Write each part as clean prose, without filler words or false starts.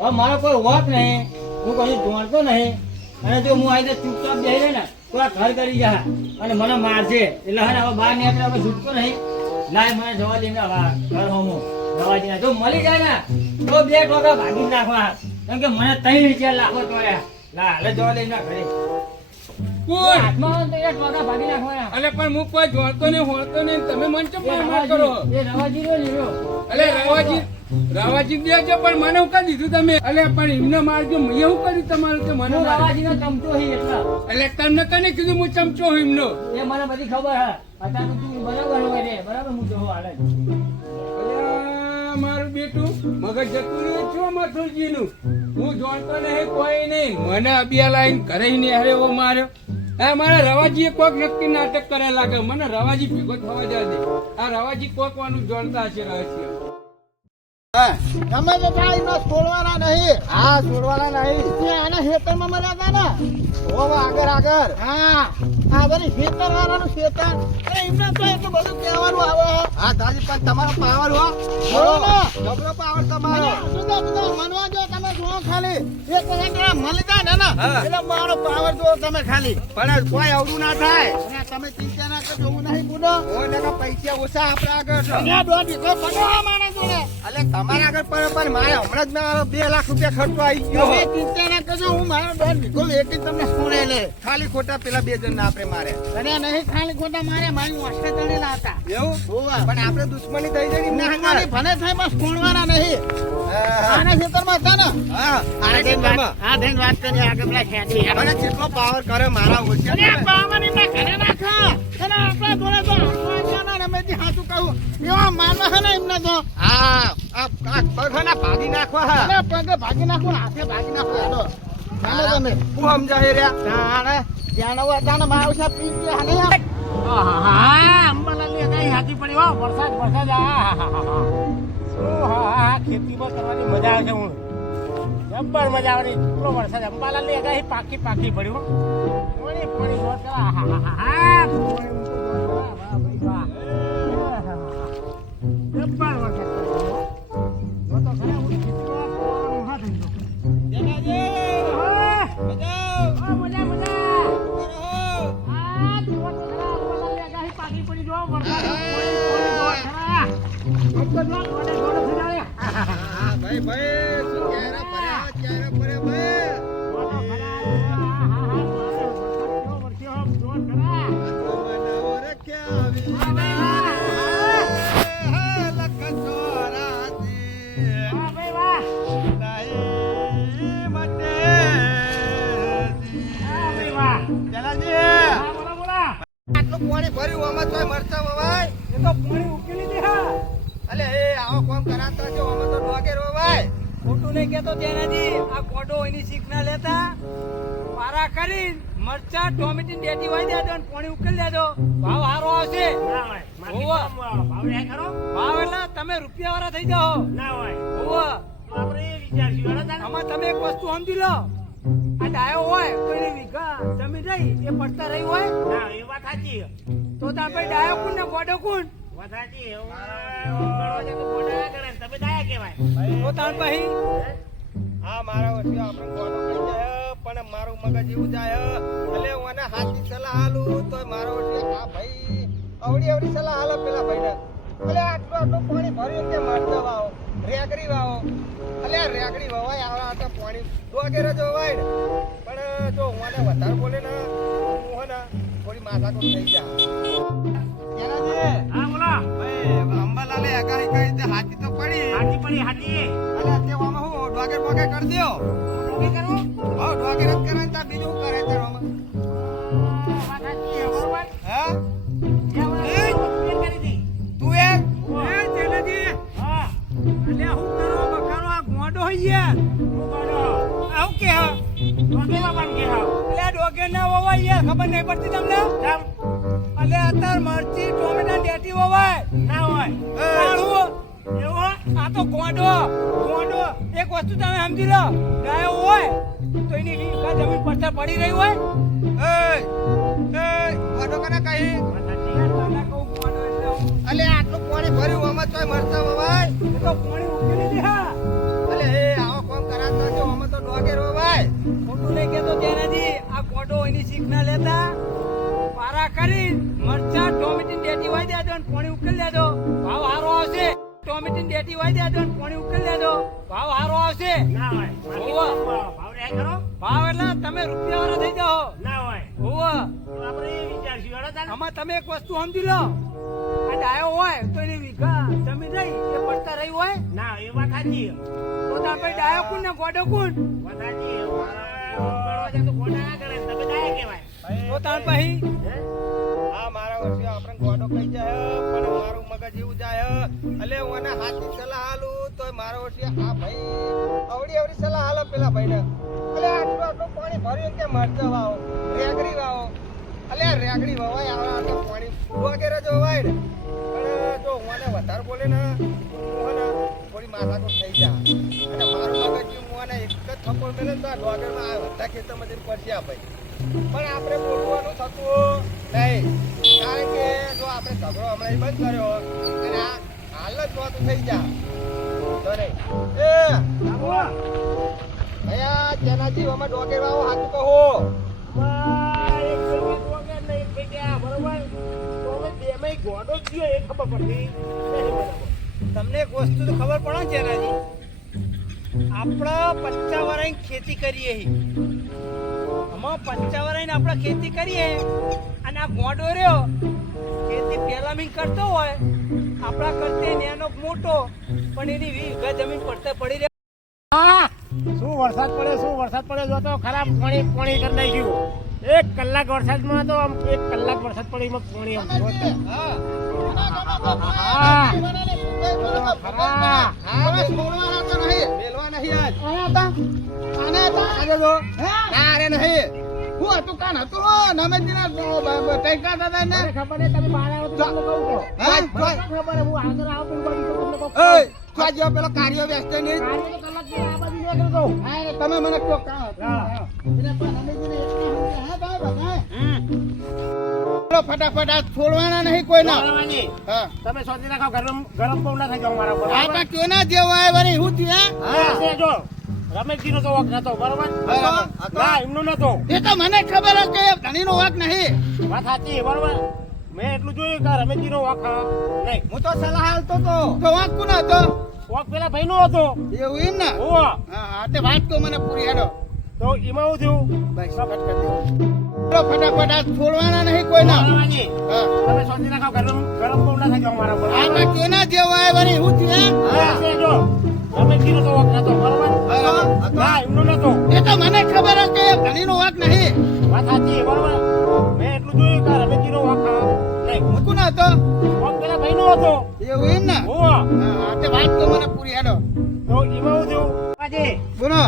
હવે મારો કોઈ વોક નહીં, હું કશું જોણતો નહીં, અને જો હું આવીને ચૂપચાપ બેસી રહે ને તો આ ઘર કરી જા અને મને મારશે. એટલે હવે બહાર નીકળે હવે છૂટતો નહીં. લાય મને જવા દે ને ઘર હોમું દવાજી જો મળી જાય ને તો 2 ટોકા ભાગી નાખવા, કેમ કે મને 3-4 લાખો તોડ્યા. લા હાલે જવા દે ના ઘરે હાથમાં તો 1 ટોકા ભાગી નાખવાના. અલે પણ હું કોઈ જોડતો નહીં હોળતો નહીં, તમે મન ચમ માર કરો. એ રવાજી રહ્યો ને રહ્યો. અલે રાવાજી દેજો, પણ મને હું કરી દીધું તમે. અલે પણ એમને મારજો, મેં શું કર્યું તમારું કે મને રવાજીનો ચમચો હી એટલા. એટલે તમને કને કીધું હું ચમચો હું એમનો? એ મને બધી ખબર હે. અત્યારે તું બરાબર હોય રે, બરાબર હું જોવો હાલે. અલ્યા મારું બેટું મગજ જતું નહીં છો મથુરજી નું. હું જાણતો નહીં કોઈ નહીં. મને અબિયા લાઈન ઘરે નહીં હારે એવો માર્યો. હા મારા રવાજીએ કોક નક્કી નાટક કરે લાગે. મને રવાજી ભેગો થવા દે. આ રવાજી કોક વાનું જાણતા હશે રહસ્ય. તમે તો ભાઈ નો છોડવાના નહીં. હા છોડવાના નહીં. આના ખેતરમાં મર્યા હતા ને. આગળ હા આ બધી ખેતર વાળાનું ખેતર. એમને તો એટલું બધું કહેવાનું આવે. હા દાદી પણ તમારો પાવર હો જબરો પાવર તમારો. મનવા જો તમે જુઓ ખાલી એક ઘંટા મળી જાય ને એટલે મારો પાવર જુઓ તમે ખાલી. પણ કોઈ અવડું ના થાય. તમે ચિંતા ના કરજો, હું નહીં બોલો. પૈસા ઓછા આપડા આગળ મારા જોડે. એટલે તમારા આગળ પણ મારે હમણાં જ મારો 2 લાખ રૂપિયા ખર્ચો આવી ગયો. ચિંતા ના કરજો, હું મારો 1.5 વીઘો એક તમને સોને લે. ખાલી ખોટા પેલા 2 જણ ના આપણે મારે અને નહીં ખાલી ખોટા મારે મારી વાસ્તે ચડેલા હતા એવું. પણ આપણે દુશ્મની થઈ જઈ ભલે થાય બસ કોણવાના નહીં. આના ખેતરમાં હતા ને હા ધન વાત કરી આગળ પેલા ખેતી મને કેટલો પાવર કરે મારા ઓછા પાવર એમના ઘરે નાખા અને આપણા જોડે તો રમેશજી સાચું કહું એવા માનવા છે ને એમને તો હા આ પગના ભાગી નાખવા હા પગે ભાગી નાખો હાથે ભાગી નાખો હેડો તમે હું સમજાય રહ્યા જાણે જાણે મારા ઓછા પી ગયા ને હા અંબાલાલની કઈ હાથી પડી હો વરસાદ ખેતીમાં કરવાની મજા આવે છે. હું જબ્બર મજા આવે એટલો વરસાદ અંબાલાલની અગાહી પાકી પડ્યું પડી જબ્બર વરસાદ ભાઈ શું ક્યારે પડે ભાઈ પાણી ભર્યું આમાં તો મરચા વવાય એ તો પાણી ઉકેલી દે હા. અલે એ આવો કોમ કરાતા છે આમાં તો ડોગેર વવાય. ખોટું નહીં કેતો તેનાજી આ કોડો એની શીખ ના લેતા પારા કરી મરચા ટોમેટી ડેટી વાઈ દેજો અને પાણી ઉકેલી દેજો. ભાવ સારો આવશે. ભાવ એટલે તમે રૂપિયા વાળા થઈ જાઓ ના હોય આમાં તમે એક વસ્તુ સમજી લો. આ ડાયો હોય તો એની વીઘા જમીન રહી એ પડતા રહી હોય ના એ વાત સાચી. તો ત્યાં ભાઈ ડાયો કોણ ને ગોડો કોણ વાત સાચી. તમે ડાયા કેવાય તો ત્યાં ભાઈ હા મારા વર્ષે આપણે ગોડો કહી જાય પણ મારું મગજ એવું જાય એટલે હું એને હાથી સલાહ હાલું તો મારો વર્ષે હા ભાઈ અવડી સલાહ હાલો પેલા ભાઈને. એટલે આટલું પાણી ભર્યું કે મરચા વાવો રેગડી વાવો. એટલે રેગડી વવાય આવડા હતા પાણી વગેરે જો વવાય ને પણ જો હું વધારે બોલે ને હું ને થોડી માથાકૂટ થઈ જાય. હા બોલો ભાઈ અંબાલાલે આગાહી કરી રીતે હાથી તો પડી હાથી. અને તેવામાં હું ડોગેર બોગેર કરી દો કરું હા ડોગેર જ કરે ને બીજું કરે તેવામાં હા તું એક હા એટલે હું કરો બકારો આ ગોડો હોય યાર આવું કે હા ડોગેમાં પણ કે હા એટલે ડોગેર ના વવાય યાર ખબર નહીં પડતી તમને એટલે અત્યારે મરચી ટોમેટા ડેટી વવાય ના હોય એવો આ તો ગોડો એક વસ્તુ તમે સમજી લો ગાયો હોય તો એની લીકા જમીન પથ્થર પડી રહી હોય એ ગોડો કને કહી અલે આટલું પાણી ભર્યું આમાં તોય મરચા વવાય એ તો પાણી ઉકેલી દે હા અલે એ આવો કોમ કરા ગોડો એની શીખ ના લેતા પારા કરી મરચા ટોમેટી ડેટી વાઈ દેજો અને પાણી ઉકેલ દેજો ભાવ હારો આવશે ટોમેટી ડેટી વાઈ દેજો અને પાણી ઉકેલ દેજો ભાવ હારો આવશે ના હોય ઓવા. ભાવ રે કરો ભાવ એટલે તમે રૂપિયા વાળા થઈ જાઓ ના હોય ઓવા. તો આપણે એ વિચારશું હેડો તાને. આમાં તમે એક વસ્તુ સમજી લો આ ડાયો હોય તો એની વીઘા જમીન રહી એ પડતા રહી હોય ના એ વાત સાચી તો તમે ડાયો કુણ ને ગોડો કુણ વાત સાચી મારા જાય તો ખોટા ના કરે તમે ડાયા કહેવાય તો તાર પછી હે? આ મારા વર્ષે આપણે ગોડો કઈ જાય પણ મારું મગજ એવું જાય એટલે હું એને હાથની સલાહ હાલું તો મારા વર્ષે આ ભાઈ અવડી સલાહ હાલે પેલા ભાઈને એટલે આટલું પાણી ભર્યું કે મરચા વાવો રેગડી વાવો એટલે આ રેગડી વવાય આટલું પાણી વગેરે જો વાય ને પણ જો હું એને વધારે બોલે ને હું એને થોડી માથાકૂટ થઈ જાય અને મારું મગજ હું એને એક જ થપ્પડ મેલે ને તો આ ડોગરમાં આ બધા ખેતરમાં જઈને પડશે આ ભાઈ પણ આપણે બોલવાનું થતું નહીં કારણ કે જો આપણે ઝઘડો હમણાં બંધ કર્યો અને આ હાલ જ વાતું થઈ જા તો નહીં એ ભૈયા જેનાથી અમે ડોગેર વાવો હાથું કહો તમને એક વસ્તુ તો ખબર પડે છે જેનાજી આપણે 55 વર્ષની ખેતી કરીએ અમે 55 વર્ષની આપણે ખેતી કરીએ અને આ ગોડો રહ્યો ખેતી પહેલા મી કરતો હોય આપણા કરતે એનો મોટો પણ એની વીઘા જમીન પડતે પડી રહે શું વરસાદ પડે જો તો ખરાબ પાણી પાણી કરી નાખ્યું 1 કલાક વરસાદમાં તો આમ 1 કલાક વરસાદ પડે એમાં પાણી આમ ખબર નહીં તમે બહાર આવો તો તમને કહું કહો. ખબર હે, હું આગળ આવું તો બધું તમને કહું. પેલો કાર્યો વ્યસ્ત નહીં કાર્ય તો કલાક જેવા આ બાજુ નીકળી કહું. તમે મને કહો ફટાફટ આ છોડવાના નહીં કોઈના બરાબરની. હા તમે સોચી રાખો ગરમ ગરમ બહુ ના થઈ જાવ મારા પર આ પણ ક્યો ના જેવો આવે વળી હું થયું હા છે જો રમેશજી નો તો વખ નતો બરોબર બરાબર. ના એમનો નતો એ તો મને ખબર જ કે ધણીનો વાંક નહીં વાત સાચી બરોબર મેં એટલું જોયું કે રમેશજી નો વખ નહીં હું તો સલાહ હાલતો તો વાંક કોનો હતો વખ પેલા ભાઈ નો હતો એવું એમ ને ઓવા હા તે વાત તો મને પૂરી હેડો તો એમાં હું થયું ભાઈ સ્વાગત કરી દો ફટાફટ આ છોડવાના નહીં કોઈના બરાબરની. હા તમે સોચી રાખો ગરમ ગરમ બહુ ના થઈ જાવ મારા પર આ પણ ક્યો ના જેવો આવે વળી હું થયું હા છે જો રમેશજી નો તો વખ નતો બરોબર ના એમનો નતો એ તો મને ખબર જ કે ધણીનો વાંક નહીં વાત સાચી બરોબર મેં એટલું જોયું કે રમેશજી નો વખ નહીં હું કોનો હતો વખ પેલા ભાઈ નો હતો એવું એમ ને ઓવા હા તે વાત તો મને પૂરી હેડો તો એમાં હું થયું આજે બોલો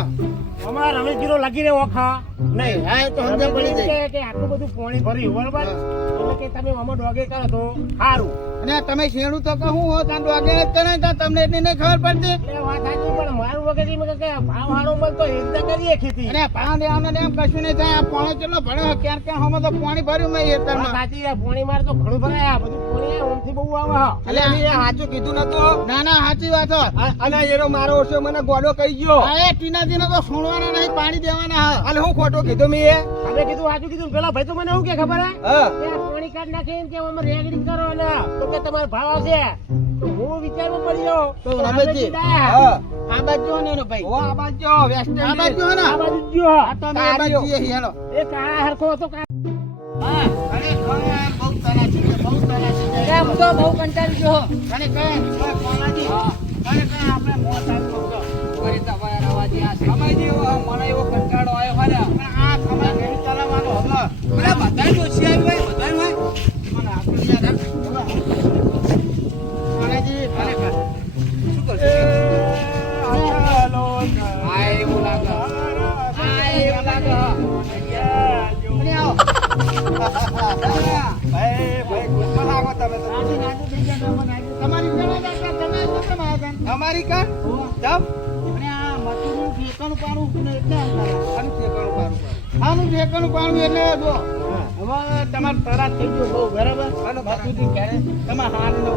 અમારા રમેશજીનો લાગી રહ્યો વખા નહીં હા એ તો સમજણ પડી જાય કે આટલું બધું પાણી ભર્યું બરોબર એટલે કે તમે આમાં ડોગે કરો તો સારું અને તમે શેણું તો કહું હો તાન વાગે જ કરે તો તમને એટલી નહીં ખબર પડતી એટલે વાત સાચી પણ મારું વગર એમ કે ભાવ સારો મળતો એ રીતે કરીએ ખેતી અને પાણી દેવાનું ને એમ કશું નહીં થાય આ પાણી કેટલો ભર્યો ક્યાં ક્યાં હમણાં તો પાણી ભર્યું મેં વાત ખેતરમાં સાચી છે પાણી મારે તો ઘણું ભરાય આ બધું પાણી ઓમથી બહુ આવે હા એટલે એ સાચું કીધું નતું ના ના સાચી વાત હો અને એનો મારો ઓછો મને ગોડો કહી ગયો હા એ ટીનાજી ને તો સુણવાના નહીં પાણી દેવાના હા અને હું ખોટું કીધું મેં તમે કીધું સાચું કીધું પેલા ભાઈ તો મને એવું કે ખબર હે હા કે પાણી કાઢ નાખે એમ કે અમે રેગડી કરો ને તો કે તમારો ભાવ આવશે તો હું વિચારવા પડી ગયો તો રમેશજી હા આ બાજુ ને એનો ભાઈ ઓ આ બાજુ વેસ્ટ આ બાજુ હે ને આ બાજુ જ ગયો આ તો અમે આ બાજુ જઈએ હેલો એ કાળા હરખો હતો હા અરે બહુ તલાશી છે બહુ તલાશી છે એમ તો બહુ કંટાળી ગયો અને કઈ કોલાજી અને કઈ આપણે મોત આપતો હતો ફરી તમારા રવાજી આ સમય જેવો મને એવો કંટાળો આવ્યો ખરા પણ આ સમય નહીં ચલાવવાનો હવે પેલા બધા જોશી આવી હોય બધા હોય મને આપણું યાદ આવે કોલાજી ખરેખર શું કરશે આ એવું લાગે આ એવું લાગે અને આવો ભાઈ ગુસ્સા લાગો તમે તો તમારી ઘણા દાદા તમે શું કેમ આવ્યા હતા? અમારી કા જાવ અને આ મજૂરનું ઠેકાણું પાડું ને એટલે આનું ઠેકાણું પાડું આનું ઠેકાણું પાડું એટલે જો હવે તમારે તરાજ થઈ ગયો બહુ બરાબર અને મજૂરી ક્યારે તમારે હાલનો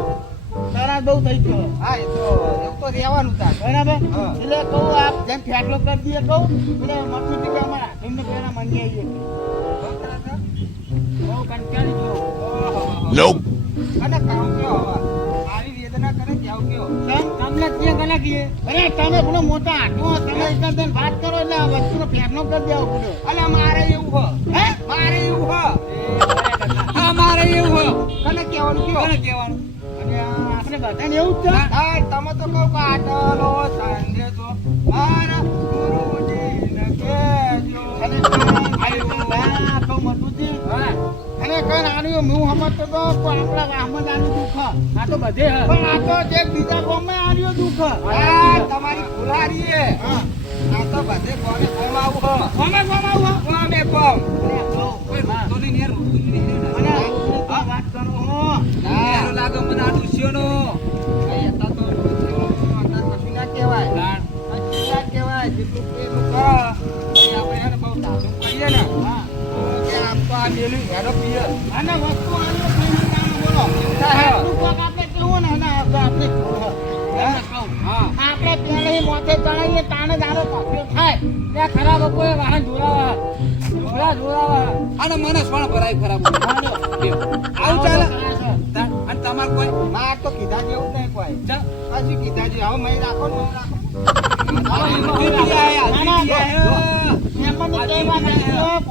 તરાજ બહુ થઈ ગયો હા એ તો એવું તો રહેવાનું હતા બરાબર એટલે કહું આપ જેમ ફેટલો કરી દઈએ કહું એટલે મજૂરી કે અમારા એમને પહેલા મંગાવીએ બહુ કંટાળી ગયો. Nope. અને કામ કયો હવે મારી વેદના કરે જાવ કયો તમને ક્યાં ગલા કીએ? અરે તમે પેલો મોટા આટલો તમે એકદમ થઈને વાત કરો એટલે આ વસ્તુનો ફેરનો કરી દેવો પડ્યો અલા મારે એવું હો હે મારે એવું હો એ બરાબર. હા મારે એવું હો કને કહેવાનું કયો કોને કહેવાનું અને આપણે બધાને એવું જ છે હા તમે તો કહો કે આટલો સંદેશો મારા ગુરુજીને કહેજો અને ના કહું મધુજી હા, અને કઈ આનું હું સમજતો તો કોઈ આપણા ગામમાં આનું દુઃખ આ તો બધે હે. પણ આ તો જે બીજા ગામમાં આર્યો દુઃખ આ તમારી ફુલારી હે હા આ તો બધે કોને કોમ આવું હો કોમે આવું કોમે કોમ અરે કહું કોઈ રૂતો નહીં ને રૂતો નહીં ને અને આ વાત કરો હો ના લાગે મને આ દુશ્યોનો કઈ હતા તો અત્યારે કશું ના કહેવાય ગાણ આ ના કહેવાય જેટલું પેલું કરો એ આપણે એને બહુ તાજું કરીએ ને હા તો કે આમ તો આ મેલું હેરો પિયર અને વસ્તુ આનો કઈ કામ બોલો આટલું કોક આપણે કેવું ને એના આપણે કહું હા આપણે પેલે મોતે ચડાવીએ તાણે જ આનો પાછો થાય ત્યાં ખરાબ લોકોએ વાહન જોડાવા. ઢોકળા જોડાવા. અને મને સ્વર્ણ ભરાય ખરાબ આવું ચાલે અને તમાર કોઈ માર તો કીધા જેવું જ નહીં કોઈ ચા પાછું કીધા જેવું હવે મય રાખો ને મય રાખો દીદી આયા દીદી આયા એમ મને કહેવા નહીં